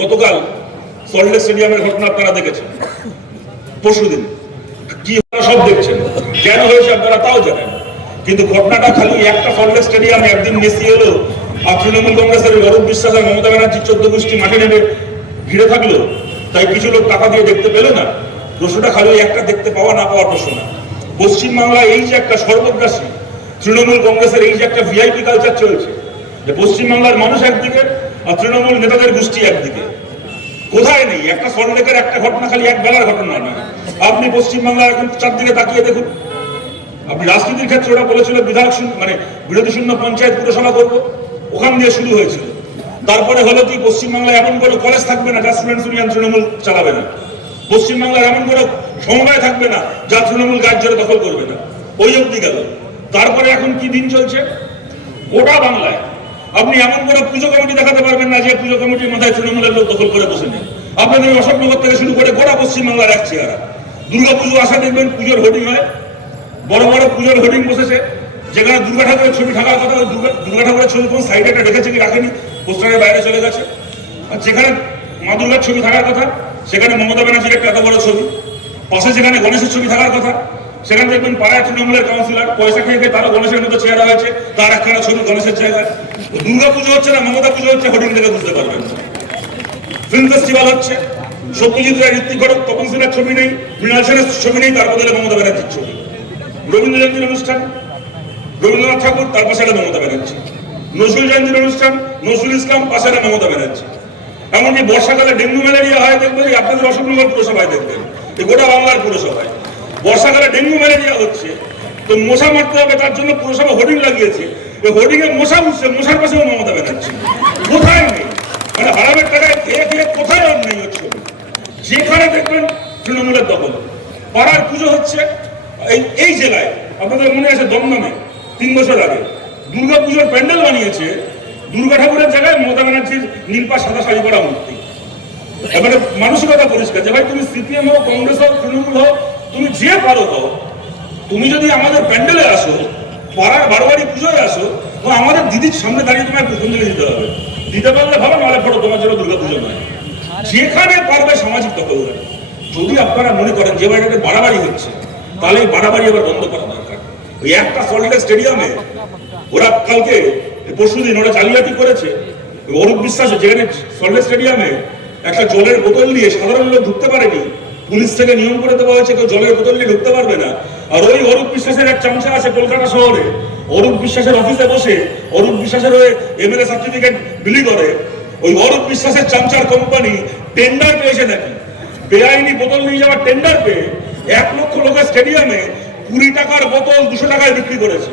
গতকাল সল্টলেক স্টেডিয়ামের ঘটনা আপনারা দেখেছেন, পরশুদিন কি সব দেখছেন, কেন হয়েছে আপনারা তাও জানেন। কিন্তু ঘটনাটা খালি একটা সল্টলেক স্টেডিয়ামে একদিন মেসি এলো আর তৃণমূল কংগ্রেসের অরূপ বিশ্বাস আর মমতা ব্যানার্জি 14 গোষ্ঠী মাঠে নেমে ঘিরে থাকলো, তাই কিছু লোক টাকা দিয়ে দেখতে পেল না। প্রশ্নটা খালি একটা দেখতে পাওয়া না পাওয়ার প্রশ্ন না। পশ্চিমবাংলায় এই যে একটা সর্বগ্রাসী তৃণমূল কংগ্রেসের এই যে একটা ভিআইপি কালচার চলছে, যে পশ্চিমবাংলার মানুষ একদিকে আর তৃণমূল নেতাদের গোষ্ঠী একদিকে, কোথায় নেই। একটা সল্টলেকের একটা ঘটনা খালি এক বেলার ঘটনা নয়। আপনি পশ্চিমবাংলার এখন চারদিকে তাকিয়ে দেখুন। আপনি রাজনীতির ক্ষেত্রে ওরা বলেছিল বিরোধী শূন্য পঞ্চায়েত পুরসভা করবো, ওখান দিয়ে শুরু হয়েছিল। তারপরে হলো কি, পশ্চিমবাংলায় এমন কোনো কলেজ থাকবে না যা স্টুডেন্টস ইউনিয়ন তৃণমূল চালাবে না। পশ্চিমবাংলার এমন কোনো সমবায় থাকবে না যা তৃণমূল গাছ জোরে দখল করবে না। ওই অব্দি গেল। তারপরে এখন কি দিন চলছে, গোটা বাংলায় আপনি এমন কোনো পুজো কমিটি দেখাতে পারবেন না যে পুজো কমিটির মাথায় তৃণমূলের লোক দখল করে বসে নেই। আপনাদের অশোকনগর থেকে শুরু করে গোটা পশ্চিমবাংলার এক চেহারা। দুর্গাপুজো আসা দেখবেন পুজোর হোর্ডিং হয়, বড় বড় পুজোর হোর্ডিং বসেছে, যেখানে দুর্গা ঠাকুরের ছবি থাকার কথা, দুর্গা ঠাকুরের ছবি কোন সাইডে একটা রেখেছে কি রাখেনি, পোস্টারের বাইরে চলে গেছে। আর যেখানে মা দুর্গার ছবি থাকার কথা সেখানে মমতা ব্যানার্জির একটা এত বড় ছবি, পাশে যেখানে গণেশের ছবি থাকার কথা সেখানে দেখবেন পাড়ায় তৃণমূলের কাউন্সিলর পয়সা খেয়ে খেয়ে তারা গণেশের মতো চেহারা হয়েছে, তার একখানা ছবি গণেশের জায়গায়। দুর্গা পুজো হচ্ছে না মমতা পুজো হচ্ছে, হোর্ডিং থেকে বুঝতে পারবেন। ফিল্ম ফেস্টিভ্যাল হচ্ছে, সত্যজিৎ রায়, ঋত্বিক ঘটক, তপন সিনহার ছবি নেই, মৃণাল সেনের ছবি নেই, তার বদলে মমতা ব্যানার্জির ছবি। রবীন্দ্র জয়ন্তীর অনুষ্ঠান, রবীন্দ্রনাথ ঠাকুর, তার পাশে মমতা ব্যানার্জি। নজরুল জয়ন্তীর অনুষ্ঠান, নজরুল ইসলাম, পাশে মমতা ব্যানার্জি। এমনকি বর্ষাকালে ডেঙ্গু ম্যালেরিয়া হয় দেখবেন আপনাদের অশোকনগর পুরসভায়, দেখবেন গোটা বাংলার পুরসভায় বর্ষাকালে ডেঙ্গু ম্যালেরিয়া হচ্ছে, তো মশা মারতে হবে তার জন্য পুরসভা হোর্ডিং লাগিয়েছে। হোর্ডিং এ মশা উঠছে, মশার পাশেও মমতা ব্যানার্জি। কোথায় নেই, মানে হারামের টাকায় খেয়ে খেয়ে কোথায় আর নেই হচ্ছে। যেখানে দেখবেন তৃণমূলের দখল। পাড়ার পুজো হচ্ছে এই জেলায়, আপনাদের মনে আছে দমদমে 3 বছর আগে দুর্গা পুজোর প্যান্ডেল বানিয়েছে, দুর্গা ঠাকুরের জায়গায় মমতা ব্যানার্জির নীলপা সাদা শাড়ি পরা মূর্তি। এবারে মানসিকতা পরিষ্কার যে ভাই তুমি সিপিএম হোক, কংগ্রেস হোক, তৃণমূল হোক, তুমি যে পারো হও, তুমি যদি আমাদের প্যান্ডেলে আসো, পাড়ার বারোয়ারি পুজোয় আসো, তো আমাদের দিদির সামনে দাঁড়িয়ে তোমায় পুষ্পাঞ্জলি দিতে হবে। দিতে পারলে ভালো, নাহলে ফটো তোমার জন্য দুর্গা পুজো নয়। যেখানে পারবে সামাজিক দখলদারি। যদি আপনারা মনে করেন যে বাড়িটাতে বাড়াবাড়ি হচ্ছে, তাহলে এই বাড়াবাড়ি আবার বন্ধ করা দরকার। ওই একটা সল্টলেক স্টেডিয়ামে ওরা কালকে পরশুদিন ওরা জালিয়াতি করেছে। অরূপ বিশ্বাস যেখানে সল্টলেক স্টেডিয়ামে একটা জলের বোতল নিয়ে সাধারণ লোক ঢুকতে পারেনি, পুলিশ থেকে নিয়ম করে দেওয়া হয়েছে কেউ জলের বোতল নিয়ে ঢুকতে পারবে না। আর ওই অরূপ বিশ্বাসের এক চামচা আছে কলকাতা শহরে, অরূপ বিশ্বাসের অফিসে বসে অরূপ বিশ্বাসের হয়ে এমএলএ সার্টিফিকেট বিলি করে। ওই অরূপ বিশ্বাসের চামচার কোম্পানি টেন্ডার পেয়েছে নাকি, বেআইনি বোতল নিয়ে যাওয়ার টেন্ডার পেয়ে 1 লক্ষ লোকের স্টেডিয়ামে 20 টাকার বোতল 200 টাকায় বিক্রি করেছে।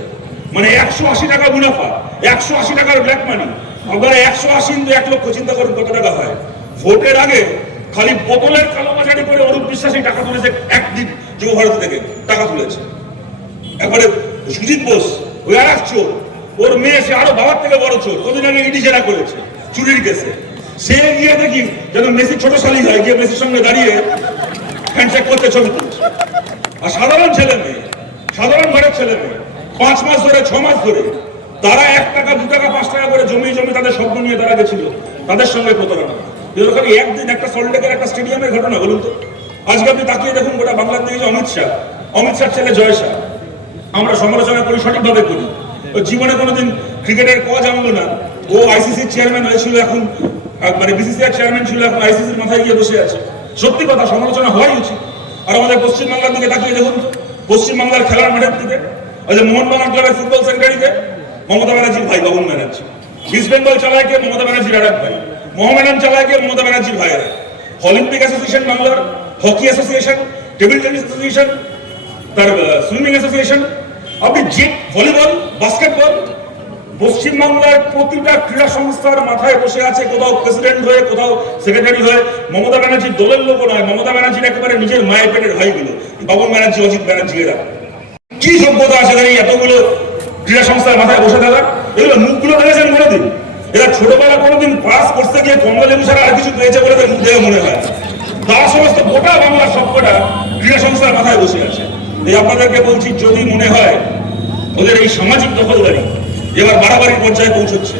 মানে 180 টাকা মুনাফা, 180 টাকার ব্ল্যাক মানি। আপনারা 180 into 1 লক্ষ চিন্তা করুন কত টাকা হয়। ভোটের আগে খালি বোতলের কালোবাজারি করে অরূপ বিশ্বাসী টাকা তুলেছে, একদিন যুব ভারতী থেকে টাকা তুলেছে। একবারে সুজিত বোস ওই আর এক চোর, ওর মেয়ে সে আরো বাবার থেকে বড় চোর, কদিন আগে ইডি জেরা করেছে চুরির কেসে। সে গিয়ে দেখি যেন মেসির ছোট শালী হয়, গিয়ে মেসির সঙ্গে দাঁড়িয়ে হ্যান্ডশেক করতে ছবি তুলছে। আর সাধারণ ছেলে মেয়ে, সাধারণ ঘরের ছেলে মেয়ে 5 মাস ধরে 6 মাস ধরে তারা 1 টাকা 2 টাকা 5 টাকা করে জমি তাদের স্বপ্ন নিয়ে তারা গেছিল, তাদের সঙ্গে প্রতারণা। একদিন একটা সল্টলেকের একটা স্টেডিয়ামের ঘটনা বলুন তো। আজকে আপনি তাকিয়ে দেখুন গোটা বাংলার দিকে যে অমিত শাহ ছেলে জয় শাহ, আমরা সমালোচনা করি, সঠিকভাবে করি। ও জীবনে কোনোদিন ক্রিকেটের ক জানলো না, ও আইসিসির চেয়ারম্যান হয়েছিল, এখন মানে বিসিসিআই চেয়ারম্যান ছিল, এখন আইসিসির মাথায় গিয়ে বসে আছে। সত্যি কথা, সমালোচনা হওয়াই উচিত। আর আমাদের পশ্চিমবাংলার দিকে তাকিয়ে দেখুন তো, পশ্চিমবাংলার খেলার মাঠের দিকে ওই যে মোহনবাগান ক্লাবের ফুটবল সেক্রেটারিতে মমতা ব্যানার্জির ভাই বাবুল ব্যানার্জি, ইস্ট বেঙ্গল চালায় কে মমতা ব্যানার্জির আর এক ভাই, মোহামেডান চালায় কে মমতা ব্যানার্জির ভাইয়েরা, অলিম্পিক অ্যাসোসিয়েশন বাংলার, hockey association, table tennis association, তার সুইমিং অ্যাসোসিয়েশন, আপনি যে ভলিবল, বাস্কেটবল, পশ্চিমবাংলার প্রতিটা ক্রীড়া সংস্থার মাথায় বসে আছে, কোথাও প্রেসিডেন্ট হয়ে, কোথাও সেক্রেটারি হয়ে। মমতা ব্যানার্জির দলের লোক নয়, মমতা ব্যানার্জির একেবারে নিজের মায়ের পেটের ভাইগুলো, বাবুল ব্যানার্জি, অজিত ব্যানার্জি, এরা কি যোগ্যতা আছে এই এতগুলো ক্রীড়া সংস্থার মাথায় বসে থাকার? এগুলো মুখগুলো দেখেছেন কোনোদিন? এরা ছোটবেলা কোনোদিন পাস করতে গিয়ে কমলা লেবু ছাড়া আর কিছু পেয়েছে বলে মুখ দেখে মনে হয়? তারা সমস্ত গোটা বাংলার সবকটা ক্রীড়া সংস্থার মাথায় বসে আছে। এই আপনাদেরকে বলছি, যদি মনে হয় ওদের এই সামাজিক দখলদারি এবার বাড়াবাড়ির পর্যায়ে পৌঁছচ্ছে,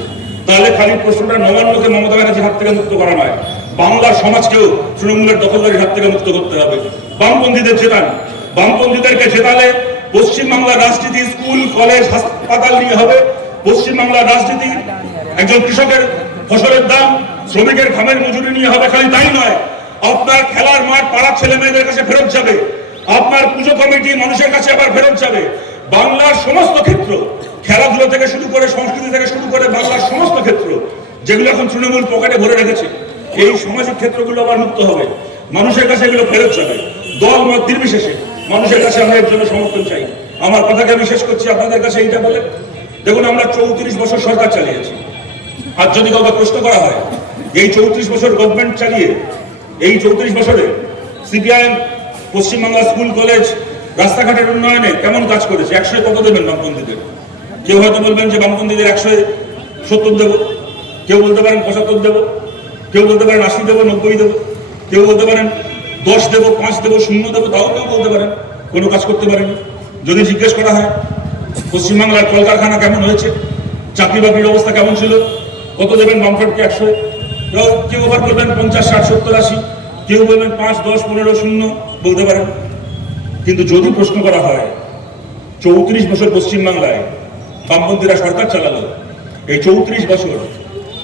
তাহলে খালি প্রশ্নটা নবান্নকে মমতা ব্যানার্জির হাত থেকে মুক্ত করা নয়, বাংলার সমাজকেও তৃণমূলের দখলদারির হাত থেকে মুক্ত করতে হবে। বামপন্থীদের জেতান, বামপন্থীদেরকে জেতালে পশ্চিমবাংলার রাজনীতি স্কুল কলেজ হাসপাতাল নিয়ে হবে। পশ্চিমবাংলার রাজনীতি একজন কৃষকের ফসলের দাম, শ্রমিকের ঘামের মজুরি নিয়ে হবে। খালি তাই নয়, আপনার খেলার মাঠ পাড়ার ছেলে মেয়েদের কাছে ফেরত যাবে, আপনার পুজো কমিটি মানুষের কাছে আবার ফেরত যাবে। বাংলার সমস্ত ক্ষেত্র, খেলাধুলো থেকে শুরু করে সংস্কৃতি থেকে শুরু করে বাংলার সমস্ত ক্ষেত্র যেগুলো এখন তৃণমূল পকেটে ভরে রেখেছে, এই সামাজিক ক্ষেত্রগুলো আবার মুক্ত হবে, মানুষের কাছে এগুলো ফেরত যাবে। দল মত নির্বিশেষে মানুষের কাছে আমরা এর জন্য সমর্থন চাই। আমার কথাকে আমি শেষ করছি আপনাদের কাছে এইটা বলে, দেখুন আমরা 34 বছর সরকার চালিয়েছি। আর যদি কাউকে প্রশ্ন করা হয় এই 34 বছর গভর্নমেন্ট চালিয়ে এই 34 বছরে সিপিআইএম পশ্চিমবাংলা স্কুল কলেজ রাস্তাঘাটের উন্নয়নে কেমন কাজ করেছে, 100 কত দেবেন বামপন্থীদের? কেউ হয়তো বলবেন যে বামপন্থীদের 170 দেবো, কেউ বলতে পারেন 75 দেবো, কেউ বলতে পারেন 80 দেবো, 90 দেবো, কেউ বলতে পারেন 10 দেবো, 5 দেবো, 0 দেবো, তাও কেউ বলতে পারেন। কোনো কাজ করতে পারেনি। যদি জিজ্ঞেস করা হয় পশ্চিমবাংলার কলকারখানা কেমন হয়েছে, চাকরি বাকরির অবস্থা কেমন ছিল, কত দেবেন বামফ্রন্টকে? 100। কেউ আবার বলবেন 50, 60, 70, 80, কেউ বলবেন 5, 10, 15, 0 বলতে পারেন। কিন্তু যদি প্রশ্ন করা হয় 34 বছর পশ্চিমবাংলায় বামপন্থীরা সরকার চালালো, এই 34 বছর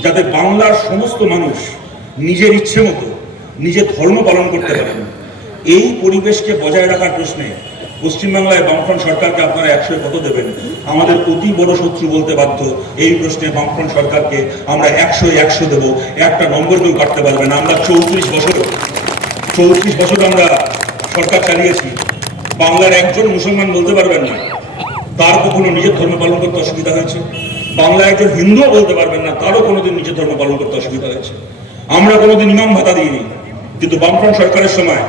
যাতে বাংলার সমস্ত মানুষ নিজের ইচ্ছে মতো নিজের ধর্ম পালন করতে পারেন, এই পরিবেশকে বজায় রাখার প্রশ্নে পশ্চিমবাংলায় বামফ্রন্ট সরকারকে আপনারা 100 কত দেবেন? আমাদের অতি বড় শত্রু বলতে বাধ্য। এই প্রশ্নে বামফ্রন্ট সরকারকে আমরা 100 দেবো, একটা নম্বর কেউ কাটতে পারবে না। আমরা 34 বছর আমরা সরকার চালিয়েছি। বাংলার একজন মুসলমান বলতে পারবেন না তার কখনো নিজের ধর্ম পালন করতে অসুবিধা হয়েছে। বাংলা একজন হিন্দুও বলতে পারবেন না তারও কোনোদিন নিজের ধর্ম পালন করতে অসুবিধা হয়েছে। আমরা কোনোদিন ইমাম ভাতা দিইনি, কিন্তু বামফ্রন্ট সরকারের সময়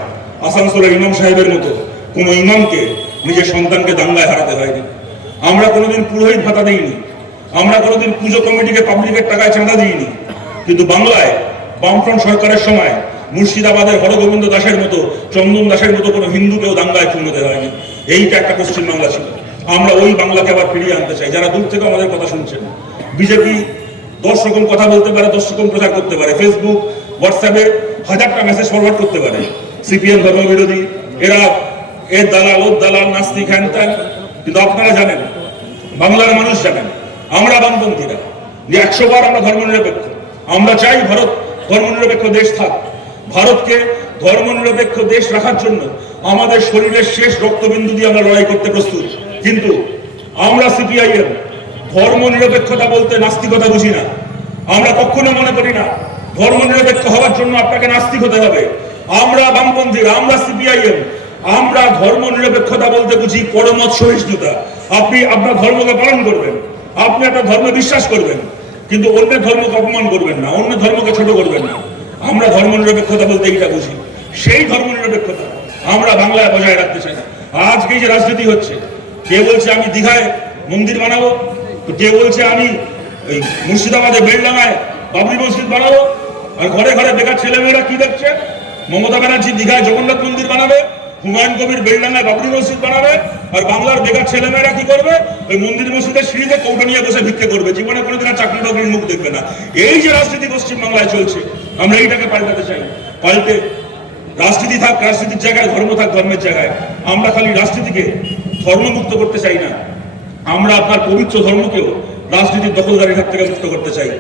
আসানসোলের ইমাম সাহেবের মতো কোন ইমামকে নিজের সন্তানকে দাঙ্গায় হারাতে হয়নি। আমরা কোনোদিন পুরোহিত ভাতা দিইনি, আমরা কোনোদিন পুজো কমিটিকে পাবলিকের টাকায় চাঁদা দিইনি, কিন্তু বাংলায় বামফ্রন্ট সরকারের সময় মুর্শিদাবাদের হরগোবিন্দ দাসের মতো, চন্দন দাসের মতো কোনো হিন্দুকেও দাঙ্গায় খুন হতে হয়নি। এইটা একটা পশ্চিমবাংলা ছিল। আমরা ওই বাংলাকে আবার ফিরিয়ে আনতে চাই। যারা দূর থেকে আমাদের কথা শুনছেন, বিজেপি 10 রকম কথা বলতে পারে, 10 রকম প্রচার করতে পারে, ফেসবুক হোয়াটসঅ্যাপে 1000টা মেসেজ ফরওয়ার্ড করতে পারে। সিপিএম ধর্মবিরোধী, এরা এর দালাল, ওর দালাল, নাস্তিক, হ্যান ত্যান। কিন্তু আপনারা জানেন, বাংলার মানুষ জানেন, আমরা বামপন্থীরা যে 100 বার আমরা ধর্মনিরপেক্ষ। আমরা চাই ভারত ধর্মনিরপেক্ষ দেশ থাক। ভারতকে ধর্মনিরপেক্ষ দেশ রাখার জন্য আমাদের শরীরের শেষ রক্তবিন্দু দিয়ে আমরা লড়াই করতে প্রস্তুত। কিন্তু আমরা সিপিআইএম ধর্মনিরপেক্ষতা বলতে নাস্তিকতা বুঝি না। আমরা কখনো মনে করি না ধর্মনিরপেক্ষ হওয়ার জন্য আপনাকে নাস্তিক হতে হবে। আমরা বামপন্থীরা, আমরা সিপিআইএম, আমরা ধর্মনিরপেক্ষতা বলতে বুঝি পরমত সহিষ্ণুতা। আপনি আপনার ধর্মকে পালন করবেন, আপনি আপনার ধর্মে বিশ্বাস করবেন, কিন্তু অন্যের ধর্মকে অপমান করবেন না, অন্য ধর্মকে ছোট করবেন না। আমরা ধর্মনিরপেক্ষতা বলতে এইটা বুঝি। সেই ধর্মনিরপেক্ষতা আমরা বাংলায় বজায় রাখতে চাই। আজকে যে রাজনীতি হচ্ছে, কে বলছে আমি দীঘায় মন্দির বানাবো, কে বলছে আমি ওই মুর্শিদাবাদে বেলডাঙায় বাবরি মসজিদ বানাবো, আর ঘরে ঘরে বেকার ছেলেমেয়েরা কি দেখছে? মমতা ব্যানার্জি দীঘায় জগন্নাথ মন্দির বানাবে, হুমায়ুন কবির বেলডাঙায় বাবরি মসজিদ বানাবে, আর বাংলার বেকার ছেলেমেয়েরা কি করবে? ওই মন্দির মসজিদের সিঁড়িতে কৌটো নিয়ে বসে ভিক্ষে করবে, জীবনে কোনোদিন আর চাকরি বাকরির মুখ দেখবে না। এই যে রাজনীতি পশ্চিমবাংলায় চলছে, আমরা এইটাকে পাল্টাতে চাই। পাল্টে রাজনীতি থাক রাজনীতির জায়গায়, ধর্ম থাক ধর্মের জায়গায়। আমরা খালি রাজনীতিকে ধর্মমুক্ত করতে চাই না, আমরা আপনার পবিত্র ধর্মকেও রাজনীতির দখলদারির হাত থেকে মুক্ত করতে চাই।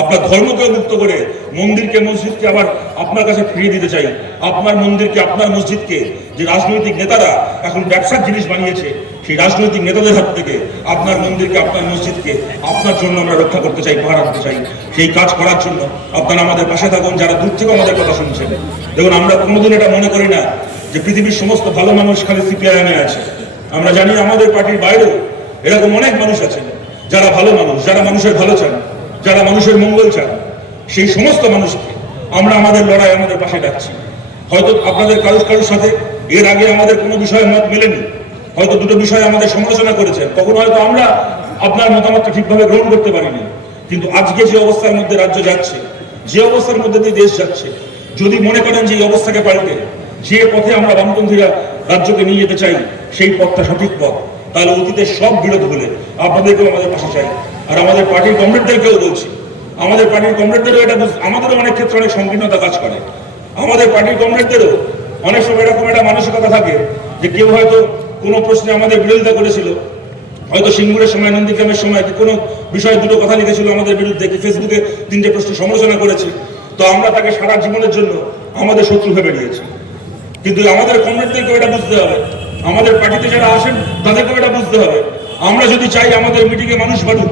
আপনার ধর্মকেও মুক্ত করে মন্দিরকে, মসজিদকে আবার আপনার কাছে ফিরিয়ে দিতে চাই। আপনার মন্দিরকে, আপনার মসজিদকে যে রাজনৈতিক নেতারা এখন ব্যবসার জিনিস বানিয়েছে, সেই রাজনৈতিক নেতাদের হাত থেকে আপনার মন্দিরকে, আপনার মসজিদকে আপনার জন্য আমরা রক্ষা করতে চাই, পাহারা দিতে চাই। সেই কাজ করার জন্য আপনারা আমাদের পাশে থাকুন, যারা দূর থেকে আমাদের কথা শুনছেন। দেখুন, আমরা কোনোদিন এটা মনে করি না যে পৃথিবীর সমস্ত ভালো মানুষ খালি সিপিআইএমে আছে। আমরা জানি আমাদের পার্টির বাইরেও এরকম অনেক মানুষ আছেন যারা ভালো মানুষ, যারা মানুষের ভালো চান, যারা মানুষের মঙ্গল চান। সেই সমস্ত মানুষকে আমরা আমাদের লড়াই, আমাদের পাশে ডাকছি। হয়তো আপনাদের কারোর সাথে এর আগে আমাদের কোনো বিষয়ে মত মেলেনি, হয়তো দুটো বিষয়ে আমাদের সমালোচনা করেছেন, তখন হয়তো আমরা আপনার মতামতটা ঠিকভাবে গ্রহণ করতে পারিনি। কিন্তু আজকে যে অবস্থার মধ্যে রাজ্য যাচ্ছে, যে অবস্থার মধ্যে দিয়ে দেশ যাচ্ছে, যদি মনে করেন যে এই অবস্থাকে পাল্টে যে পথে আমরা বামপন্থীরা রাজ্যকে নিয়ে যেতে চাই সেই পথটা সঠিক পথ, তাহলে অতীতের সব বিরোধ বলে আপনাদেরকেও আমাদের পাশে চাই। আর আমাদের পার্টির কমরেডদেরকেও বলছি, আমাদের পার্টির কমরেডদেরও এটা আমাদেরও অনেক ক্ষেত্রে অনেক সংকীর্ণতা কাজ করে। আমাদের পার্টির কমরেডদেরও অনেক সময় এরকম একটা মানসিকতা থাকে যে কেউ হয়তো কোনো প্রশ্নে আমাদের বিরোধিতা করেছিল, হয়তো সিঙ্গুরের সময়, নন্দীগ্রামের সময় কোনো বিষয়ে দুটো কথা লিখেছিল আমাদের বিরুদ্ধে, কি ফেসবুকে 3টে প্রশ্ন সমালোচনা করেছে, তো আমরা তাকে সারা জীবনের জন্য আমাদের শত্রু ভেবে নিয়েছি। কিন্তু আমাদের কমরেডদেরকেও এটা বুঝতে হবে, আমাদের পার্টিতে যারা আসেন তাদেরকেও এটা বুঝতে হবে, আমরা যদি চাই আমাদের মিটিংয়ে মানুষ বাড়ুক,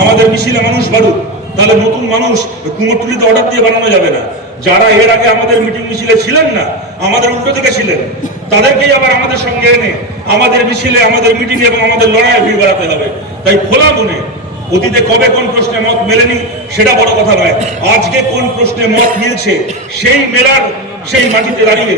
আমাদের মিছিলে মানুষ বাড়ুক, তাহলে নতুন মানুষ কুমোরটুলিতে অর্ডার দিয়ে বানানো যাবে না। যারা এর আগে আমাদের মিটিং মিছিলে ছিলেন না, আমাদের উল্টো দিকে ছিলেন, তাদেরকেই আবার আমাদের সঙ্গে এনে আমাদের মিছিলে, আমাদের মিটিং এবং আমাদের লড়াইয়ে ভিড় বাড়াতে হবে। তাই খোলা মনে, অতীতে কবে কোন প্রশ্নে মত মেলেনি সেটা বড় কথা নয়, আজকে কোন প্রশ্নে মত মিলছে সেই মেলার সেই মাটিতে দাঁড়িয়ে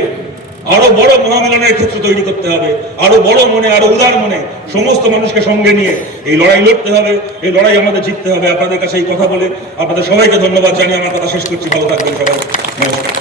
আরো বড় মহামিলনের ক্ষেত্র তৈরি করতে হবে, আরো বড় মনে, আরো উদার মনে সমস্ত মানুষকে সঙ্গে নিয়ে এই লড়াই লড়তে হবে, এই লড়াই আমাদের জিততে হবে। আপনাদের কাছে এই কথা বলে আপনাদের সবাইকে ধন্যবাদ জানিয়ে আমার কথা শেষ করছি। ভালো থাকবেন সবাই, নমস্কার।